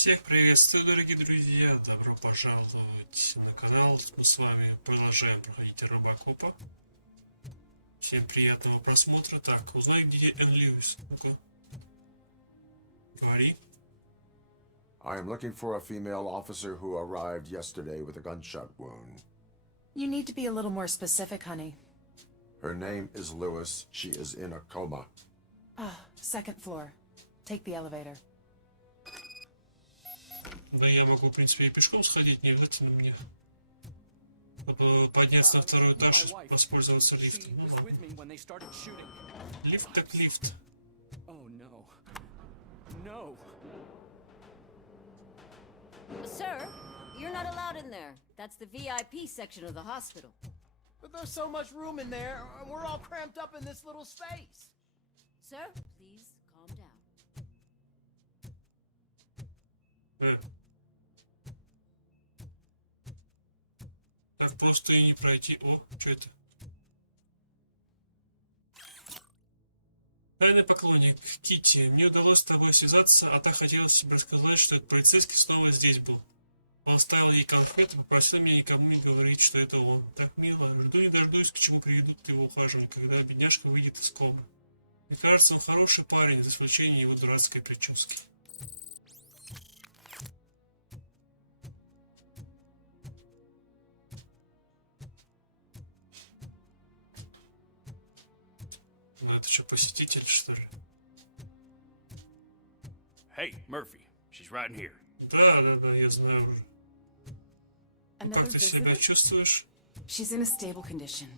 Всех приветствую, дорогие друзья! Добро пожаловать на канал. Мы с вами продолжаем проходить Робокопа. Всем приятного просмотра. Так, узнай, где Энн Льюис. Ну-ка. Говори. I am looking for a female officer who arrived yesterday with a gunshot wound. You need to be a little more specific, honey. Her name is Lewis. She is in a coma. Second floor. Take the elevator. Да я могу, в принципе, и пешком сходить, не обязательно мне подняться на второй этаж и воспользоваться лифтом. Ну, ладно. Лифт так лифт. Sir, you're not allowed in there. That's the VIP section of the hospital. But there's so much room in there, and we're all cramped up in this little space. Sir, please calm down. Так просто и не пройти. О, что это? Тайный поклонник, Китти, мне удалось с тобой связаться, а та хотела тебе рассказать, что этот полицейский снова здесь был. Он оставил ей конфеты и попросил меня никому не говорить, что это он. Так мило. Жду не дождусь, к чему приведут его ухаживание, когда бедняжка выйдет из комы. Мне кажется, он хороший парень, за исключением его дурацкой прически. Ну это что, посетитель, что ли? Hey, Murphy. She's right in here. Да, я знаю уже. Another Как ты себя visitor? чувствуешь? She's in a stable condition.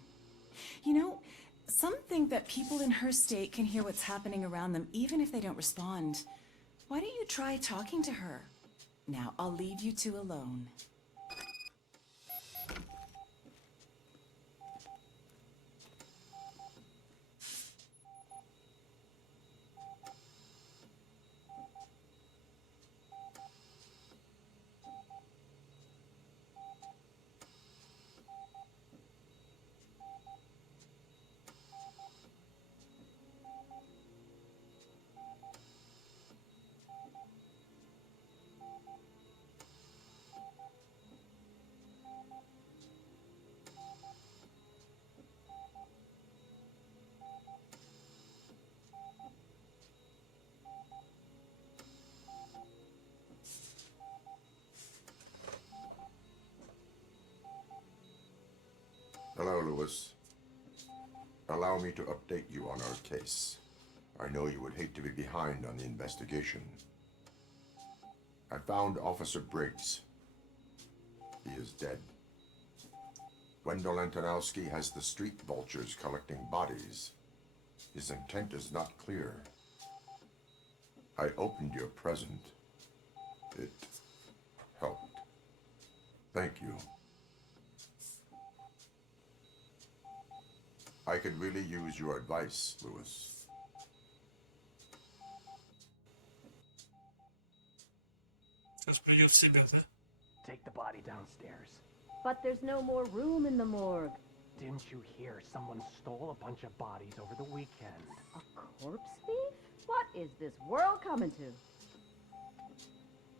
You know, some think that people in her state can hear what's happening around them even if they don't respond. Why don't you try talking to her? Now, I'll leave you two alone. Hello, Lewis. Allow me to update you on our case. I know you would hate to be behind on the investigation. I found Officer Briggs. He is dead. Wendell Antonowski has the street vultures collecting bodies. His intent is not clear. I opened your present. It helped. Thank you. I could really use your advice, Lewis. Сейчас придет в себя, да? Take the body downstairs. But there's no more room in the morgue. Didn't you hear someone stole a bunch of bodies over the weekend? A corpse thief? What is this world coming to?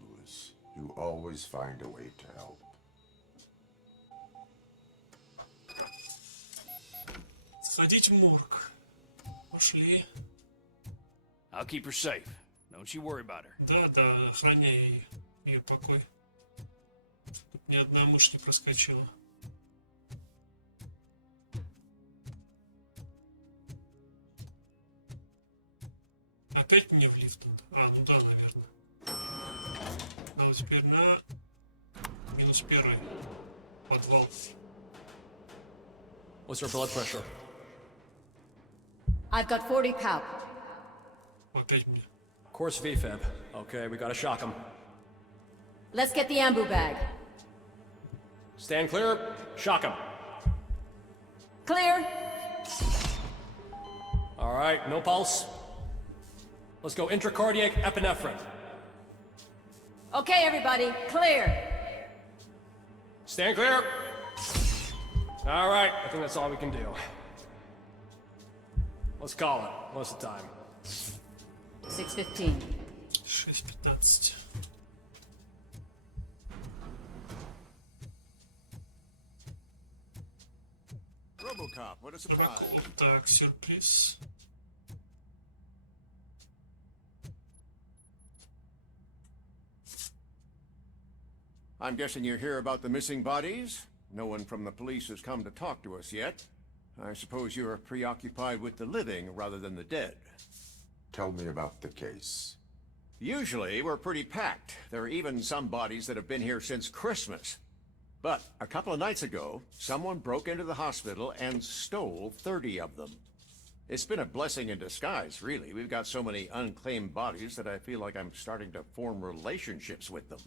Lewis, you always find a way to help. Сходить в морг. Пошли. I'll keep her safe. Don't you worry about her. Да, охраняй ее покой. Тут ни одна мышь не проскочила. Опять мне в лифт надо? Ну да, наверное. Надо теперь на минус первый подвал. What's her blood pressure? I've got 40 pout. Опять мне. Course VFib. Okay, we gotta shock him. Let's get the ambu bag. Stand clear. Shock him. Clear. All right, no pulse. Let's go intracardiac epinephrine. Okay, everybody, clear. Stand clear. All right, I think that's all we can do. Let's call it. What's the time? 6:15. 6:15. Robocop, what a surprise. Robocop. Так, сюрприз. I'm guessing you're here about the missing bodies? No one from the police has come to talk to us yet. I suppose you're preoccupied with the living rather than the dead. Tell me about the case. Usually, we're pretty packed. There are even some bodies that have been here since Christmas. But a couple of nights ago, someone broke into the hospital and stole 30 of them. It's been a blessing in disguise, really. We've got so many unclaimed bodies that I feel like I'm starting to form relationships with them.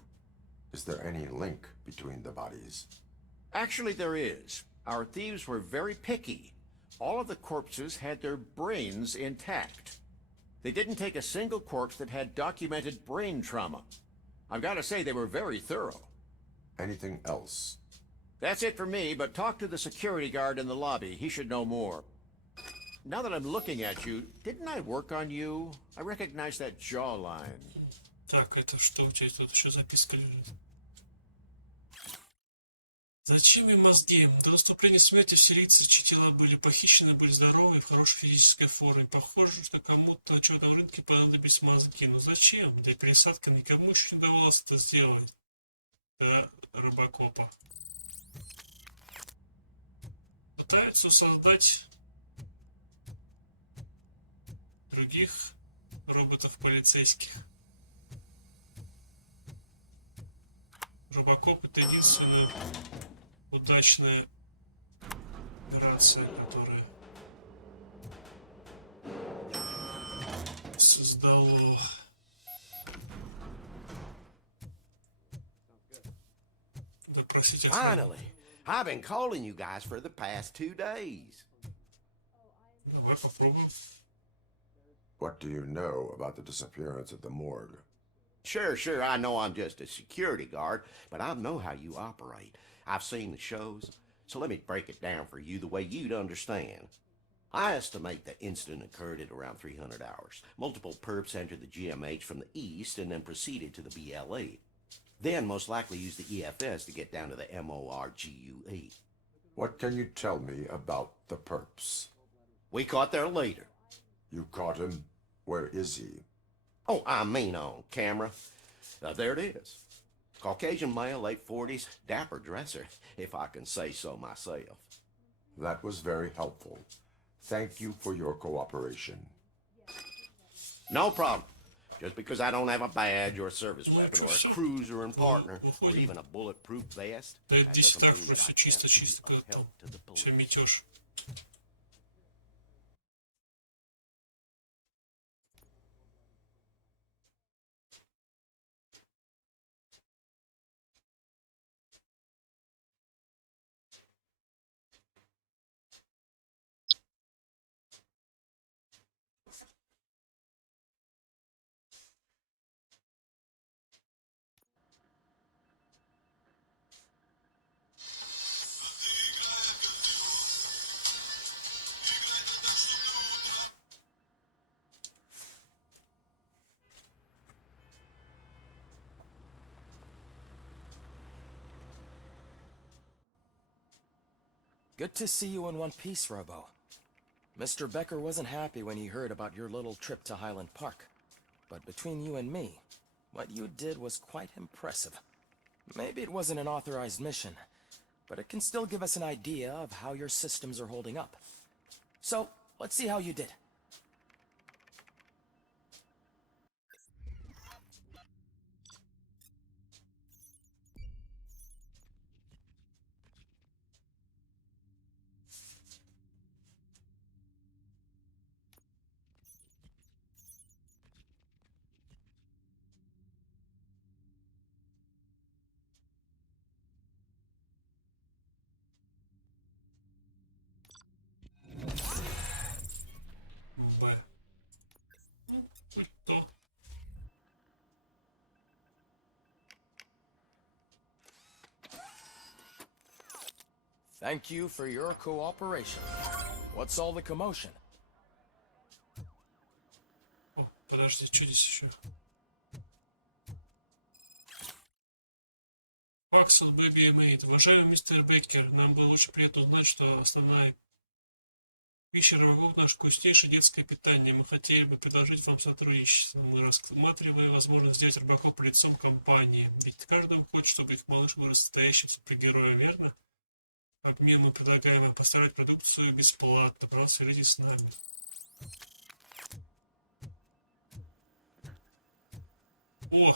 Is there any link between the bodies? Actually, there is. Our thieves were very picky. All of the corpses had their brains intact. They didn't take a single corpse that had documented brain trauma. I've got to say they were very thorough. Anything else? That's it for me, but talk to the security guard in the lobby. He should know more. Now that I'm looking at you, didn't I work on you? I recognize that jawline. Так, это что у тебя тут еще записка лежит? Зачем им мозги? До наступления смерти все лица, чьи тела были похищены, были здоровы и в хорошей физической форме. Похоже, что кому-то на черном рынке понадобились мозги. Но зачем? Да и пересадка никому еще не удавалось это сделать. Да, Робокопа. Пытаются создать других роботов-полицейских. Робокоп — это единственная удачная операция, которая создала вопроситель. Finally, I've been calling you guys for the past 2 days. Давай попробуем. What do you know about the disappearance at the morgue? Sure, I know I'm just a security guard, but I know how you operate. I've seen the shows, so let me break it down for you the way you'd understand. I estimate the incident occurred at around 300 hours. Multiple perps entered the GMH from the east and then proceeded to the BLE. Then most likely used the EFS to get down to the MORGUE. What can you tell me about the perps? We caught their leader. You caught him? Where is he? Oh, I mean on camera. There it is. Caucasian male, late 40s, dapper dresser, if I can say so myself. That was very helpful. Thank you for your cooperation. No problem. Just because I don't have a badge or a service weapon or a cruiser and partner or even a bulletproof vest, Да that здесь doesn't так mean же that I все can't чисто, be когда of там help to the все police. метешь. Good to see you in one piece, Robo. Mr. Becker wasn't happy when he heard about your little trip to Highland Park. But between you and me, what you did was quite impressive. Maybe it wasn't an authorized mission, but it can still give us an idea of how your systems are holding up. So, let's see how you did. Б. Ну, то. Thank you for your cooperation. What's all the commotion? О, подожди, что здесь еще? Факс от Бэби и Мэйд. Уважаемый мистер Беккер, нам было очень приятно узнать, что основная Пища Robocop — наше вкуснейшее детское питание. Мы хотели бы предложить вам сотрудничество. Мы рассматриваем возможность сделать Robocop лицом компании. Ведь каждый хочет, чтобы их малыш вырос настоящим супергероем, верно? В обмен мы предлагаем вам поставлять продукцию бесплатно. Пожалуйста, свяжитесь с нами. О!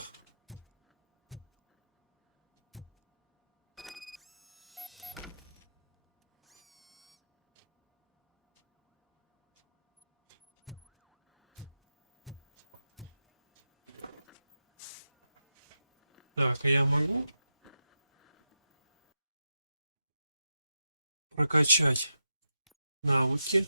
Так, а я могу прокачать навыки.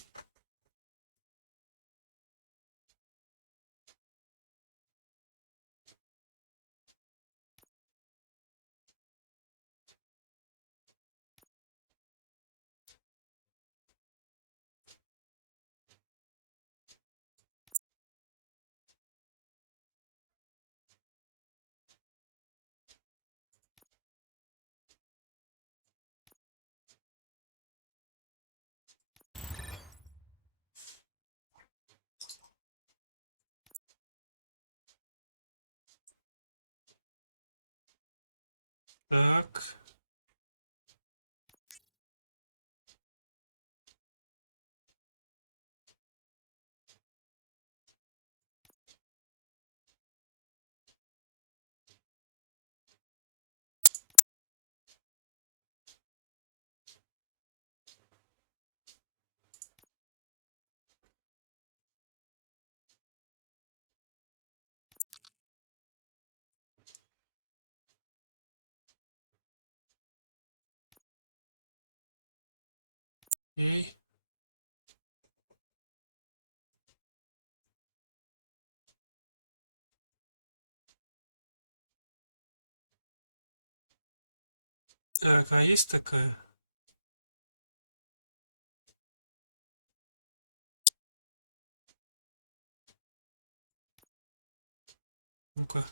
Так. Окей. Так, а есть такая? Ну-ка.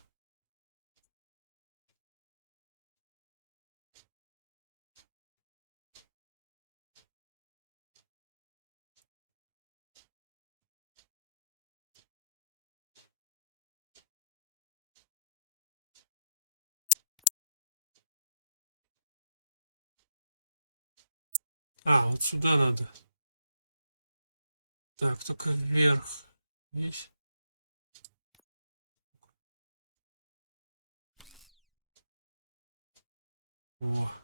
А, вот сюда надо. Так, только вверх. Здесь. Во.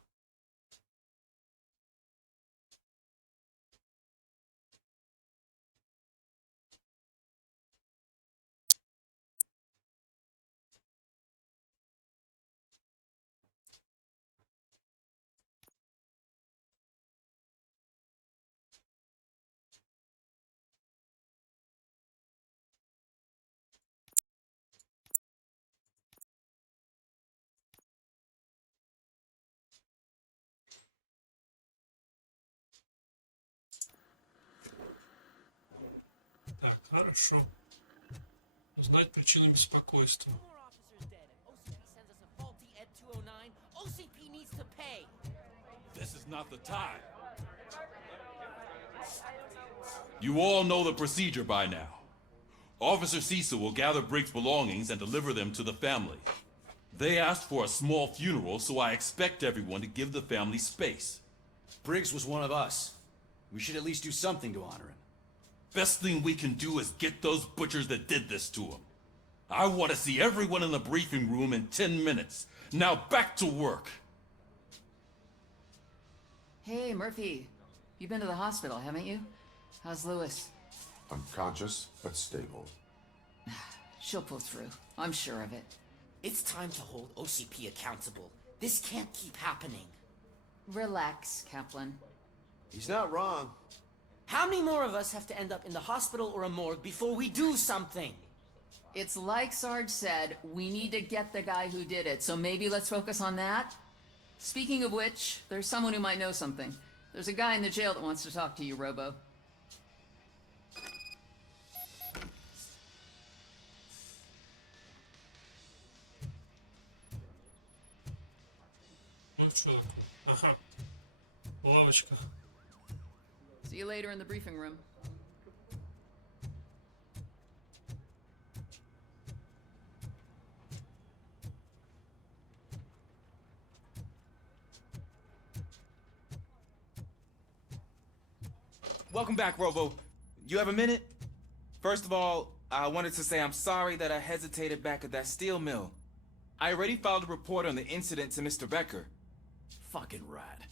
Так, хорошо. Узнать причину беспокойства. More officers dead, and OCP sends us a faulty Ed 209. OCP needs to pay. This is not the time. You all know the procedure by now. Officer Cecil will gather Briggs' belongings and deliver them to the family. They asked for a small funeral, so I expect everyone to give the family space. Briggs was one of us. We should at least do something to honor him. Best thing we can do is get those butchers that did this to him. I want to see everyone in the briefing room in 10 minutes. Now back to work. Hey, Murphy. You've been to the hospital, haven't you? How's Lewis? Unconscious, but stable. She'll pull through. I'm sure of it. It's time to hold OCP accountable. This can't keep happening. Relax, Kaplan. He's not wrong. How many more of us have to end up in the hospital or a morgue before we do something? It's like Sarge said, we need to get the guy who did it, so maybe let's focus on that? Speaking of which, there's someone who might know something. There's a guy in the jail that wants to talk to you, Robo. Ну что? Ага. Лавочка. See you later in the briefing room. Welcome back, Robo. You have a minute? First of all, I wanted to say I'm sorry that I hesitated back at that steel mill. I already filed a report on the incident to Mr. Becker. Fucking rad.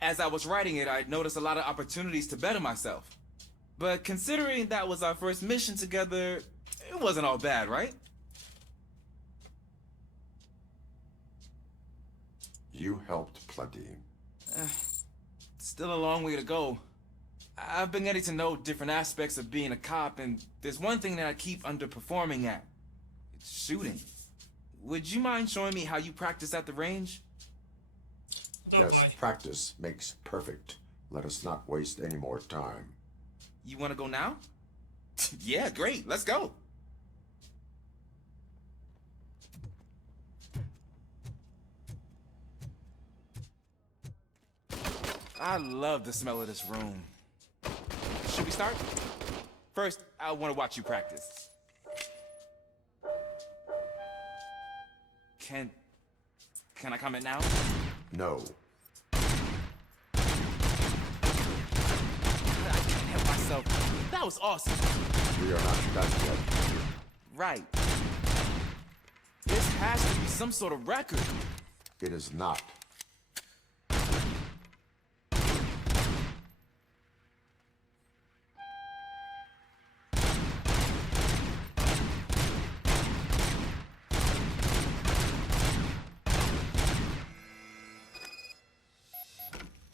As I was writing it, I noticed a lot of opportunities to better myself. But considering that was our first mission together, it wasn't all bad, right? You helped plenty. Still a long way to go. I've been getting to know different aspects of being a cop, and there's one thing that I keep underperforming at. It's shooting. Would you mind showing me how you practice at the range? Yes, practice makes perfect. Let us not waste any more time. You want to go now? Yeah, great. Let's go. I love the smell of this room. Should we start? First, I want to watch you practice. Can I comment now? No. I can't help myself. That was awesome. We are not done yet. Right. This has to be some sort of record. It is not.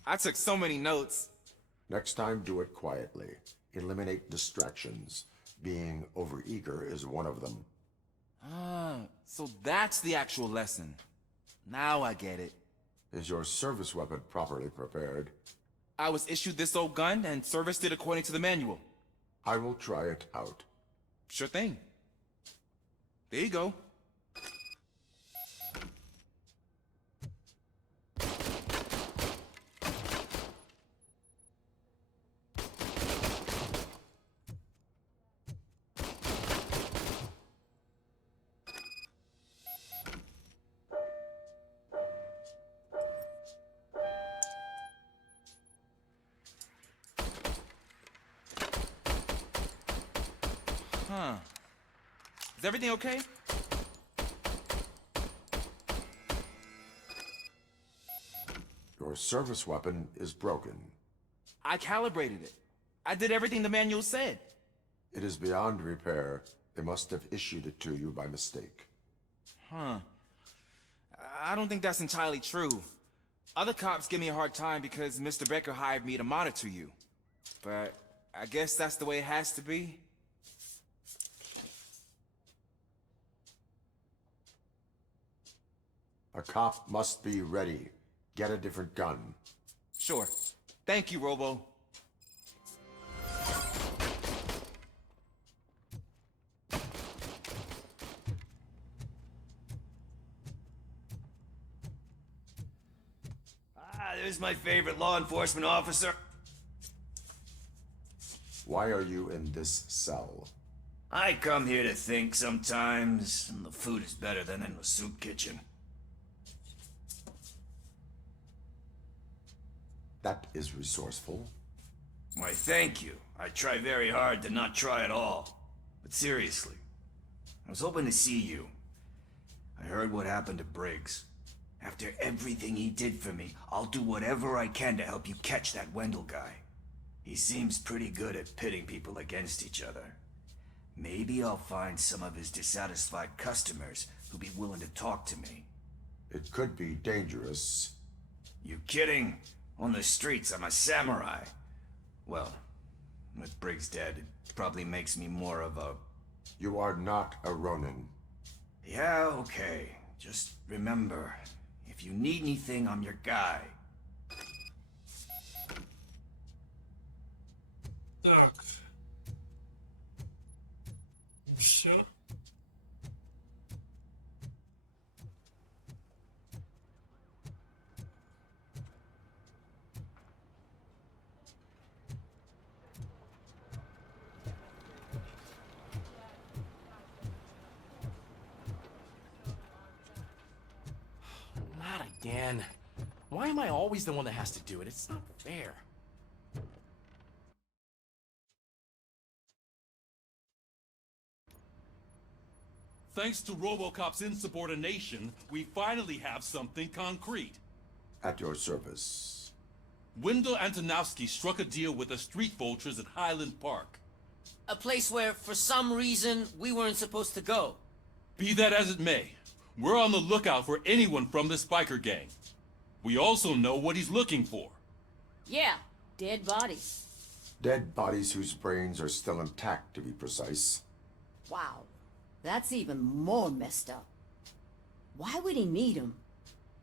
I took so many notes. Next time, do it quietly. Eliminate distractions. Being overeager is one of them. Ah, so that's the actual lesson. Now I get it. Is your service weapon properly prepared? I was issued this old gun and serviced it according to the manual. I will try it out. Sure thing. There you go. Huh. Is everything okay? Your service weapon is broken. I calibrated it. I did everything the manual said. It is beyond repair. They must have issued it to you by mistake. Huh. I don't think that's entirely true. Other cops give me a hard time because Mr. Becker hired me to monitor you. But I guess that's the way it has to be. A cop must be ready. Get a different gun. Sure. Thank you, Robo. There's my favorite law enforcement officer. Why are you in this cell? I come here to think sometimes, and the food is better than in the soup kitchen. That is resourceful. Why, thank you. I try very hard to not try at all. But seriously, I was hoping to see you. I heard what happened to Briggs. After everything he did for me, I'll do whatever I can to help you catch that Wendell guy. He seems pretty good at pitting people against each other. Maybe I'll find some of his dissatisfied customers who'll be willing to talk to me. It could be dangerous. You kidding? On the streets, I'm a samurai. Well, with Briggs dead, it probably makes me more of a... You are not a Ronin. Yeah, okay. Just remember, if you need anything, I'm your guy. Так. Все. again. Why am I always the one that has to do it? It's not fair. Thanks to Robocop's insubordination, we finally have something concrete. At your service. Wendell Antonowski struck a deal with the street vultures at Highland Park. A place where, for some reason, we weren't supposed to go. Be that as it may, we're on the lookout for anyone from this biker gang. We also know what he's looking for. Yeah, dead bodies. Dead bodies whose brains are still intact, to be precise. Wow, that's even more messed up. Why would he need them?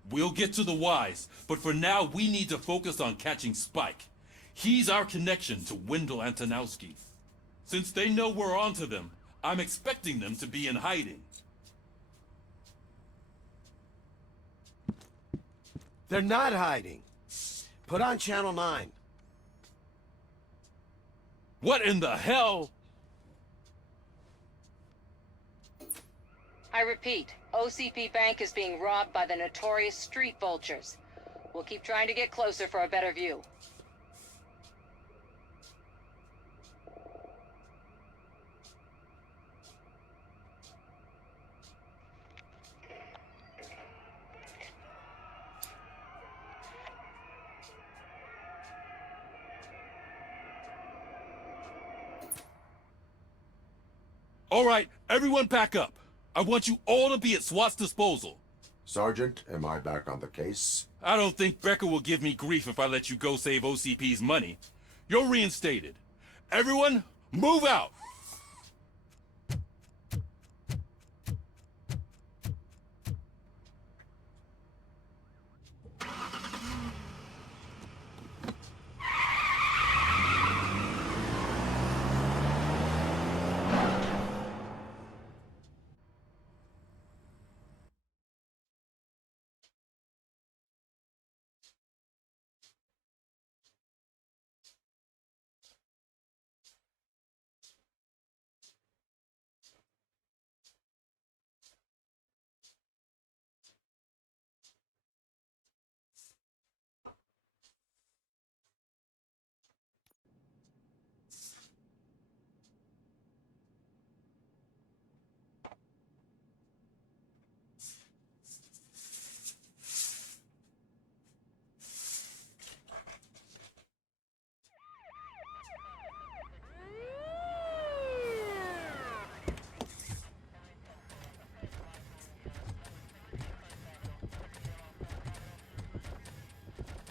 We'll get to the whys, but for now we need to focus on catching Spike. He's our connection to Wendell Antonowski. Since they know we're onto them, I'm expecting them to be in hiding. They're not hiding. Put on Channel 9. What in the hell? I repeat, OCP Bank is being robbed by the notorious street vultures. We'll keep trying to get closer for a better view. All right, everyone back up. I want you all to be at SWAT's disposal. Sergeant, am I back on the case? I don't think Becker will give me grief if I let you go save OCP's money. You're reinstated. Everyone, move out!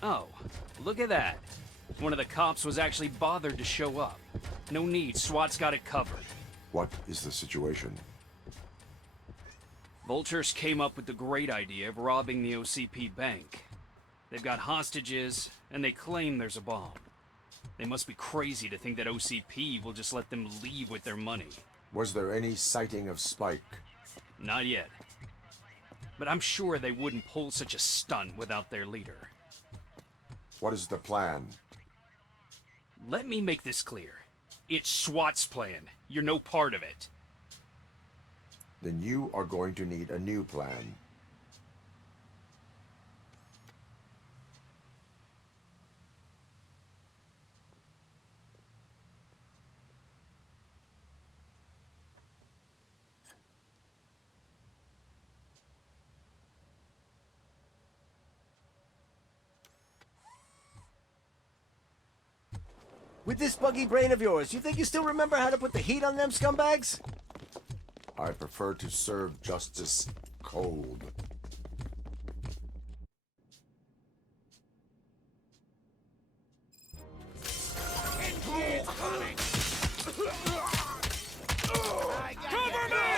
Oh, look at that. One of the cops was actually bothered to show up. No need, SWAT's got it covered. What is the situation? Vultures came up with the great idea of robbing the OCP bank. They've got hostages, and they claim there's a bomb. They must be crazy to think that OCP will just let them leave with their money. Was there any sighting of Spike? Not yet. But I'm sure they wouldn't pull such a stunt without their leader. What is the plan? Let me make this clear. It's SWAT's plan. You're no part of it. Then you are going to need a new plan. With this buggy brain of yours, you think you still remember how to put the heat on them scumbags? I prefer to serve justice cold. Cover me!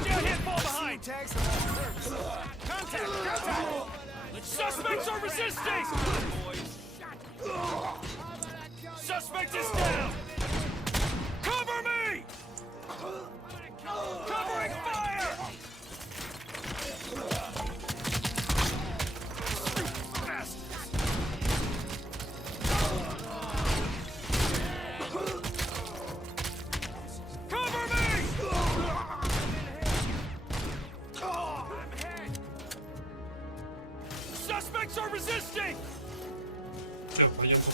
Still hit, fall behind! Contact! The suspects are resisting! Suspect is down! Cover me! Covering fire!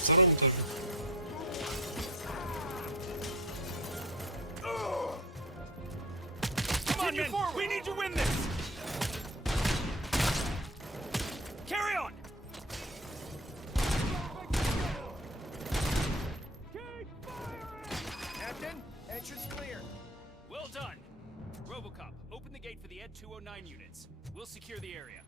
Втором тоже. Come on, men! We need to win this! Carry on! Captain, entrance clear. Well done! Robocop, open the gate for the Ed 209 units. We'll secure the area.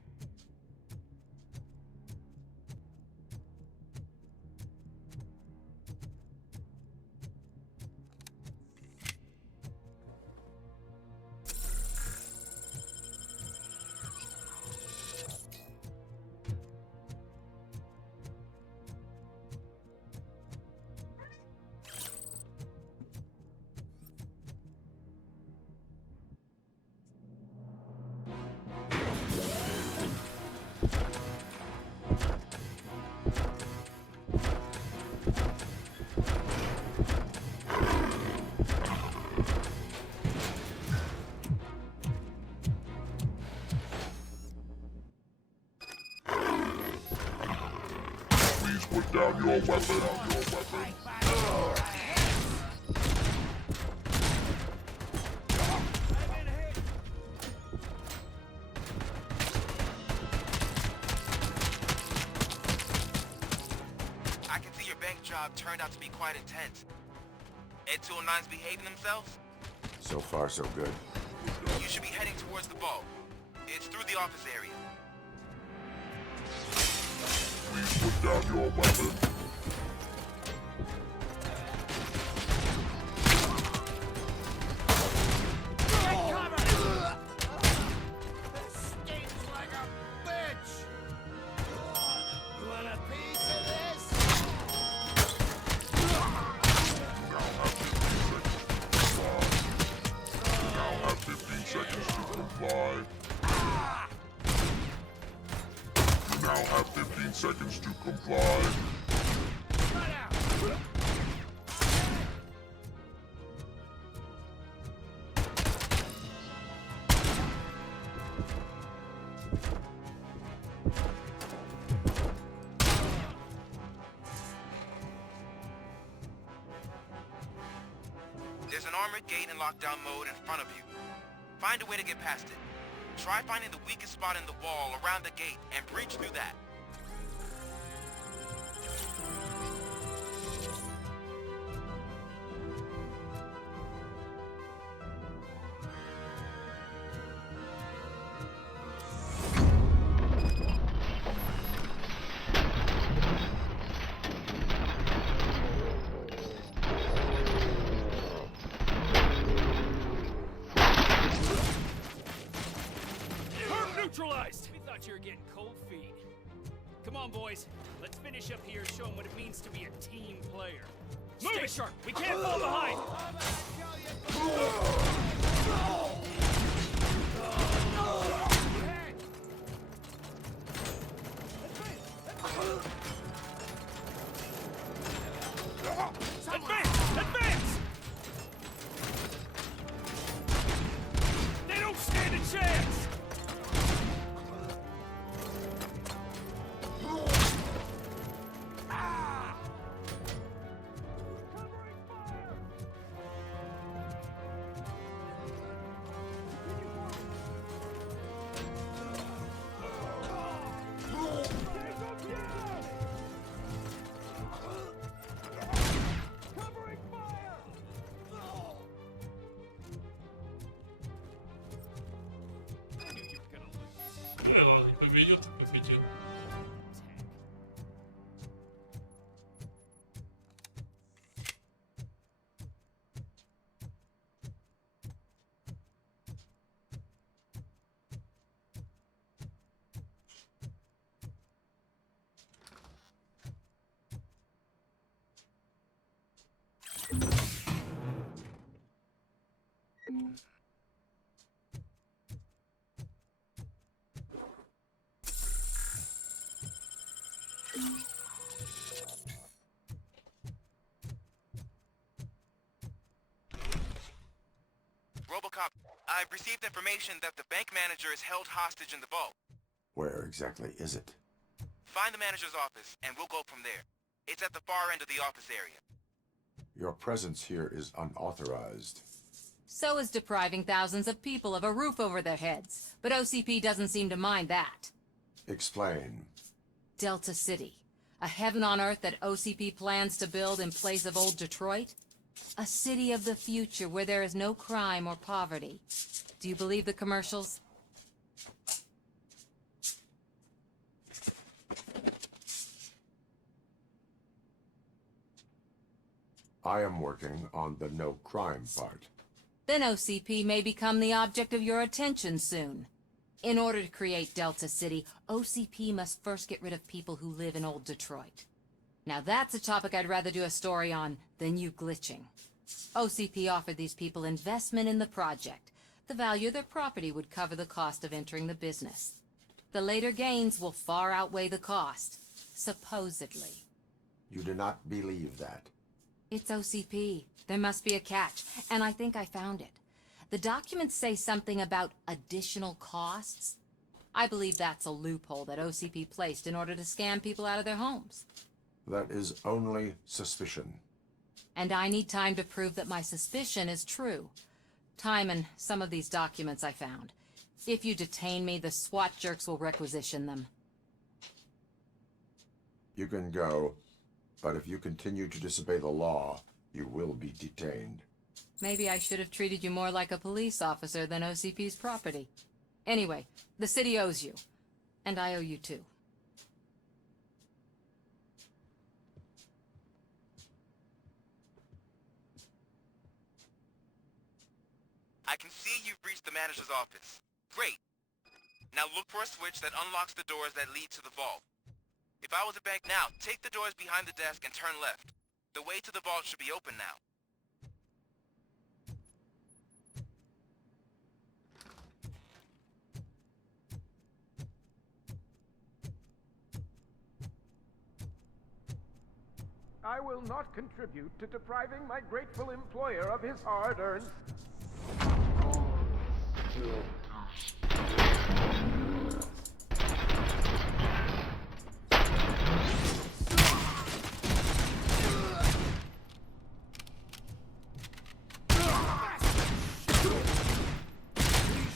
Please put down your weapon. I can see your bank job turned out to be quite intense. Ed 209's behaving themselves? So far, so good. You should be heading towards the vault. It's through the office area. Please put down your weapon. Stinks like a bitch! You want a piece of this? Now have 15 seconds to comply. You now have 15 seconds to comply. There's an armored gate in lockdown mode in front of you. Find a way to get past it. Try finding the weakest spot in the wall around the gate and breach through that. Herb neutralized! We thought you were getting cold feet. Come on, boys. Let's finish up here, show them what it means to be a team player. Stay sharp! We can't fall behind! Advance! Advance! They don't stand a chance! Ну и ладно, победил, так победил. Robocop, I've received information that the bank manager is held hostage in the vault. Where exactly is it? Find the manager's office, and we'll go from there. It's at the far end of the office area. Your presence here is unauthorized. So is depriving thousands of people of a roof over their heads. But OCP doesn't seem to mind that. Explain. Delta City. A heaven on earth that OCP plans to build in place of old Detroit? A city of the future where there is no crime or poverty. Do you believe the commercials? I am working on the no crime part. Then OCP may become the object of your attention soon. In order to create Delta City, OCP must first get rid of people who live in old Detroit. Now that's a topic I'd rather do a story on than you glitching. OCP offered these people investment in the project. The value of their property would cover the cost of entering the business. The later gains will far outweigh the cost, supposedly. You do not believe that. It's OCP. There must be a catch, and I think I found it. The documents say something about additional costs. I believe that's a loophole that OCP placed in order to scam people out of their homes. That is only suspicion. And I need time to prove that my suspicion is true. Time and some of these documents I found. If you detain me, the SWAT jerks will requisition them. You can go, but if you continue to disobey the law, you will be detained. Maybe I should have treated you more like a police officer than OCP's property. Anyway, the city owes you. And I owe you too. I can see you've reached the manager's office. Great. Now look for a switch that unlocks the doors that lead to the vault. If I was a bank now, take the doors behind the desk and turn left. The way to the vault should be open now. I will not contribute to depriving my grateful employer of his hard-earned...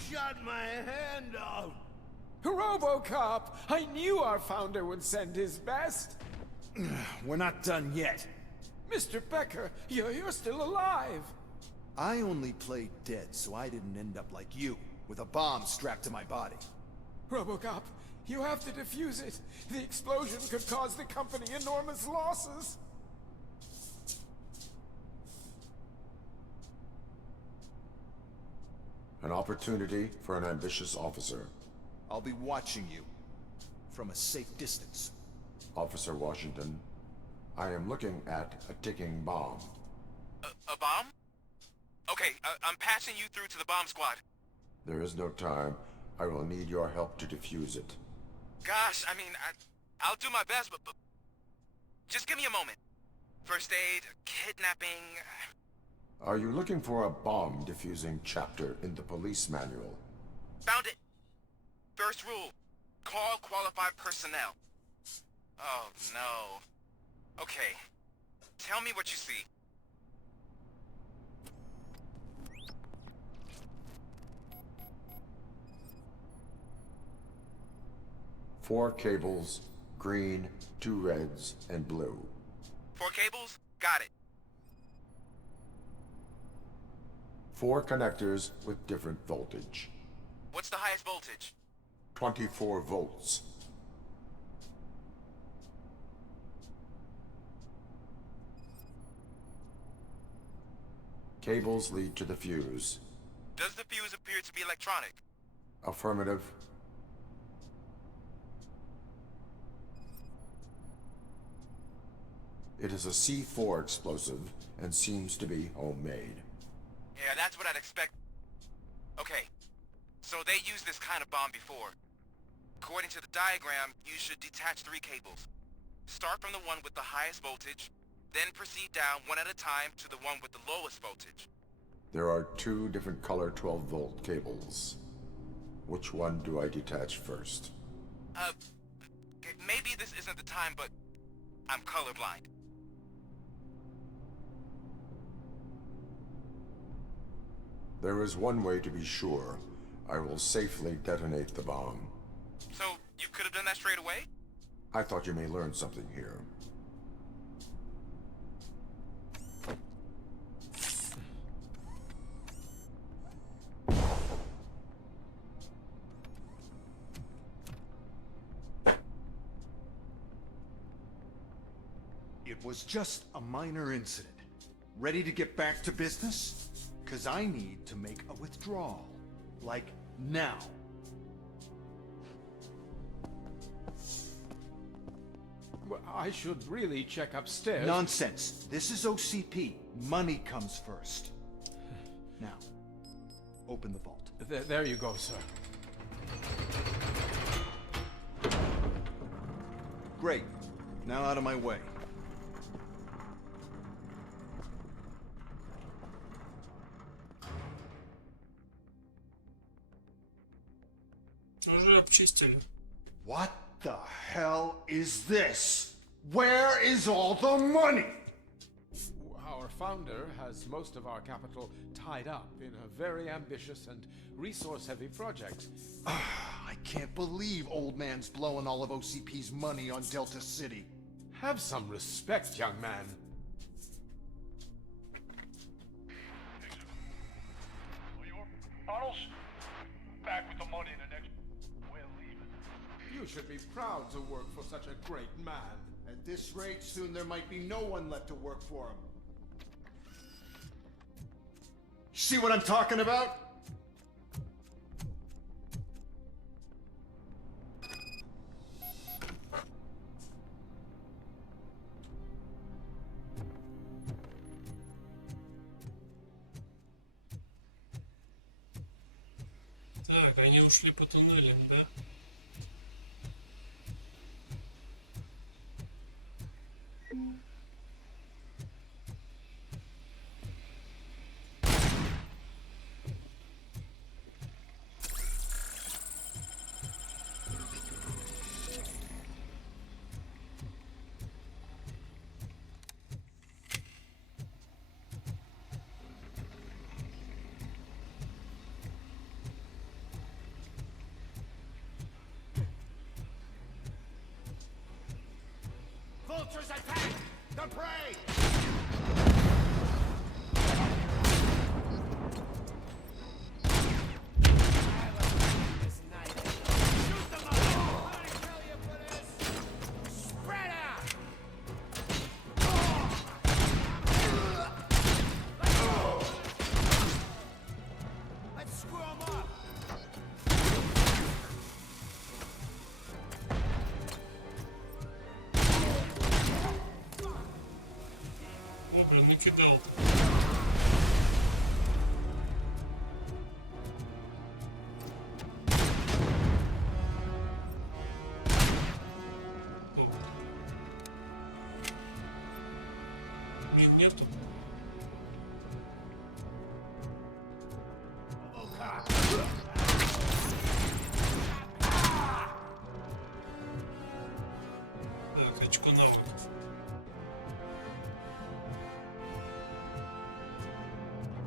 Shot my hand off! Robocop! I knew our founder would send his best! We're not done yet. Mr. Becker, you're still alive! I only played dead so I didn't end up like you, with a bomb strapped to my body. Robocop, you have to defuse it. The explosion could cause the company enormous losses. An opportunity for an ambitious officer. I'll be watching you, from a safe distance. Officer Washington, I am looking at a ticking bomb. A bomb? Okay, I'm passing you through to the bomb squad. There is no time. I will need your help to defuse it. Gosh, I mean, I'll do my best, but just give me a moment. First aid, kidnapping... Are you looking for a bomb defusing chapter in the police manual? Found it. First rule, call qualified personnel. Oh, no. Okay, tell me what you see. Four cables, green, 2 reds, and blue. 4 cables? Got it. 4 connectors with different voltage. What's the highest voltage? 24 volts. Cables lead to the fuse. Does the fuse appear to be electronic? Affirmative. It is a C4 explosive and seems to be homemade. Yeah, that's what I'd expect. Okay, so they used this kind of bomb before. According to the diagram, you should detach 3 cables. Start from the one with the highest voltage, then proceed down one at a time to the one with the lowest voltage. There are 2 different color 12-volt cables. Which one do I detach first? Maybe this isn't the time, but I'm colorblind. There is one way to be sure. I will safely detonate the bomb. So, you could have done that straight away? I thought you may learn something here. It was just a minor incident. Ready to get back to business? 'Cause I need to make a withdrawal. Like, now. Well, I should really check upstairs. Nonsense. This is OCP. Money comes first. Now, open the vault. There you go, sir. Great. Now out of my way. Уже обчистили. What the hell is this? Where is all the money? Our founder has most of our capital tied up in a very ambitious and resource-heavy project. I can't believe old man's blowing all of OCP's money on Delta City. Have some respect, young man. Tunnels? Back with the money in the next... We're leaving. You should be proud to work for such a great man. At this rate, soon there might be no one left to work for him. See what I'm talking about? Так, они ушли по туннелям, да? Vultures attack! The prey! О, блин, накидал. Мин нету. Так, очко навыков.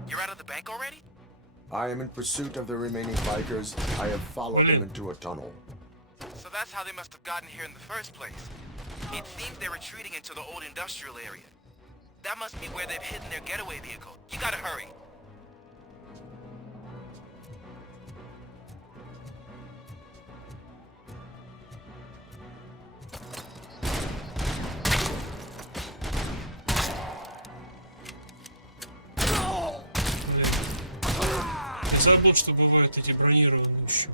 You're out of the bank already? I am in pursuit of the remaining bikers. I have followed them into a tunnel. So that's how they must have gotten here in the first place. It seems they're retreating into the old industrial area. That must be where they've hidden their getaway vehicle. You gotta hurry. Забыл, что бывают эти бронированные еще.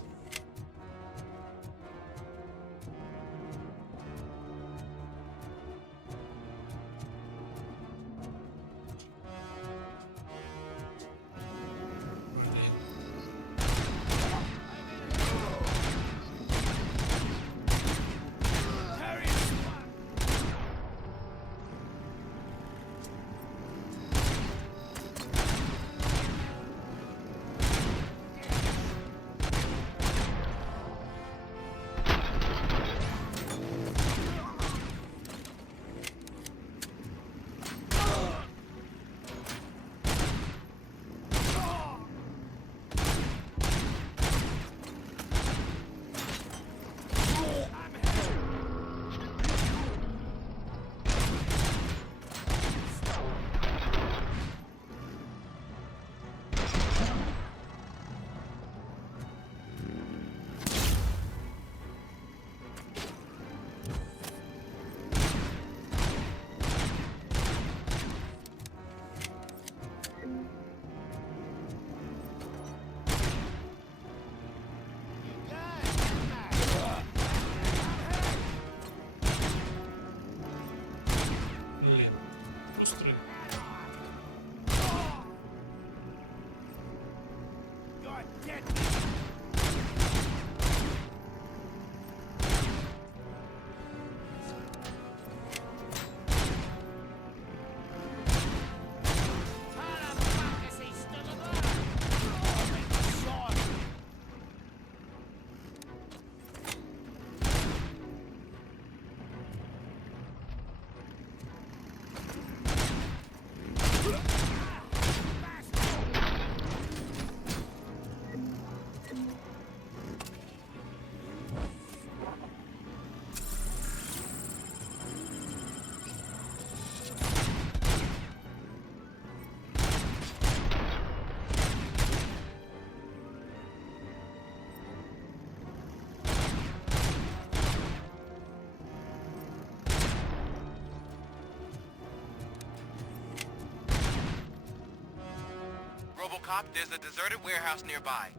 Robocop, there's a deserted warehouse nearby.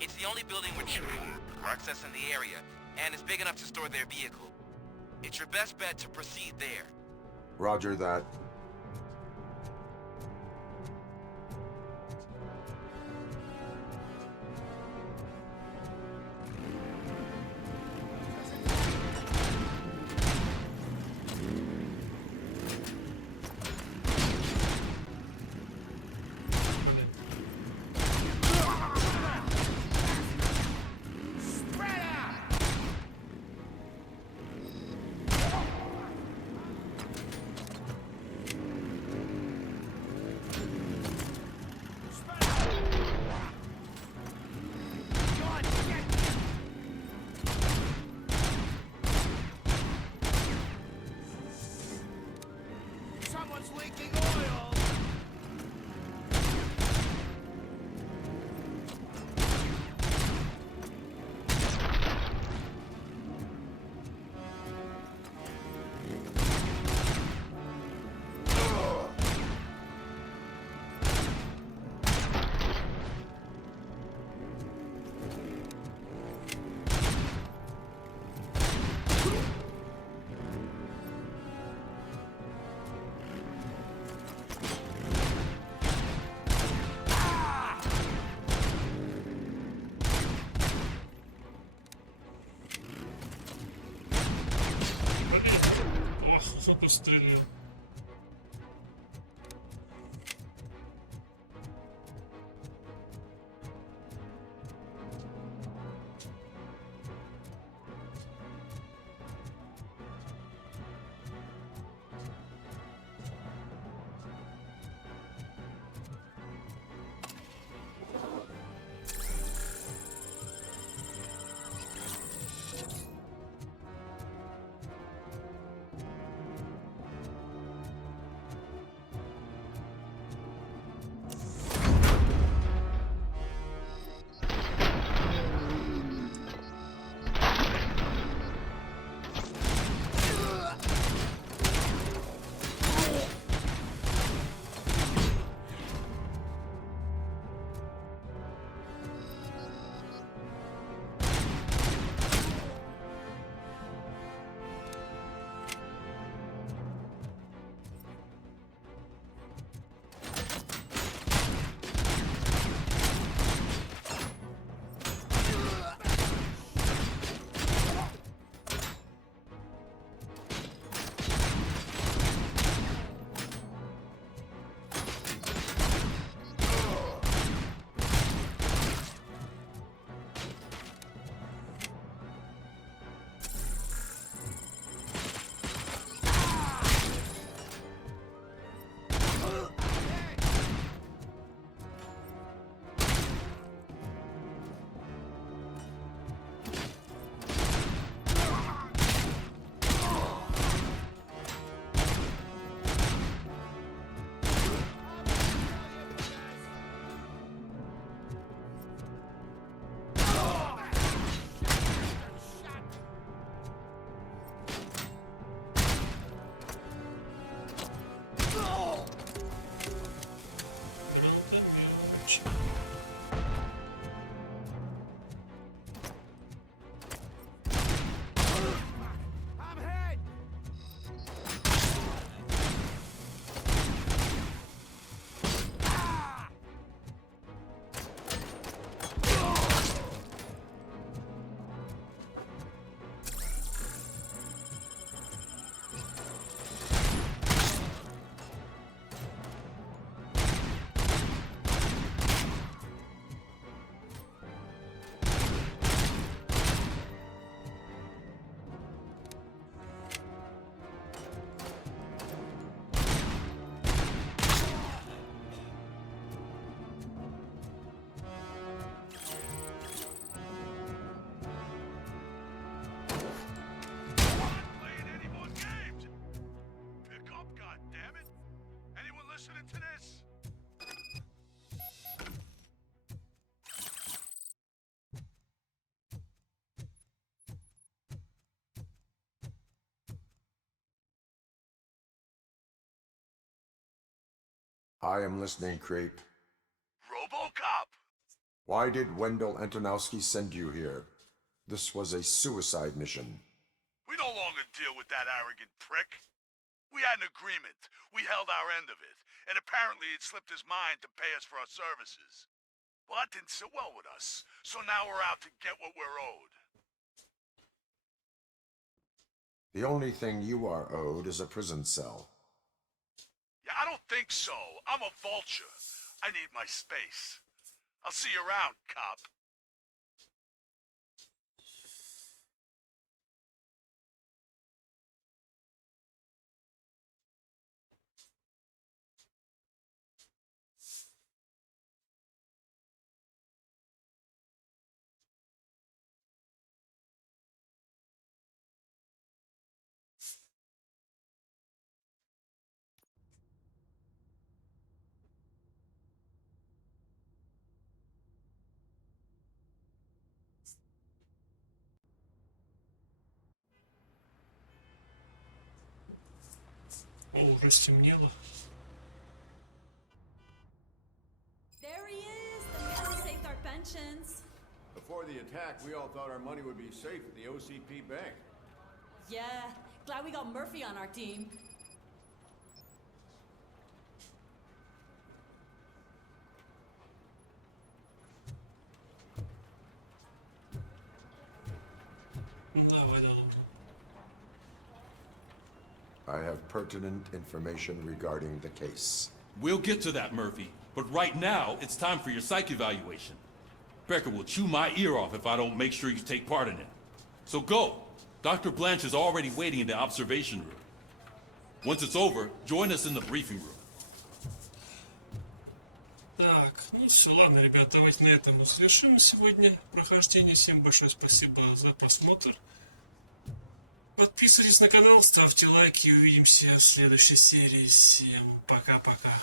It's the only building with access in the area, and it's big enough to store their vehicle. It's your best bet to proceed there. Roger that. Someone's leaking oil! Ох, пострелил. I am listening, Creep. Robocop! Why did Wendell Antonowski send you here? This was a suicide mission. We no longer deal with that arrogant prick. We had an agreement. We held our end of it. And apparently it slipped his mind to pay us for our services. Well, that didn't sit well with us. So now we're out to get what we're owed. The only thing you are owed is a prison cell. Yeah, I don't think so. I'm a vulture. I need my space. I'll see you around, cop. О, уже стемнело. There he is! The man who saved our pensions. Before the attack, we all thought our money would be safe at the OCP bank. Yeah, glad we got Murphy on our team. Давай, давай. I have pertinent information regarding the case. We'll get to that, Murphy. But right now, it's time for your psych evaluation. Becker will chew my ear off if I don't make sure you take part in it. So go. Dr. Blanche is already waiting in the observation room. Once it's over, join us in the briefing room. Так, ну все, ладно, ребята, давайте на этом мы завершим сегодня прохождение. Всем большое спасибо за просмотр. Подписывайтесь на канал, ставьте лайки и увидимся в следующей серии. Всем пока-пока.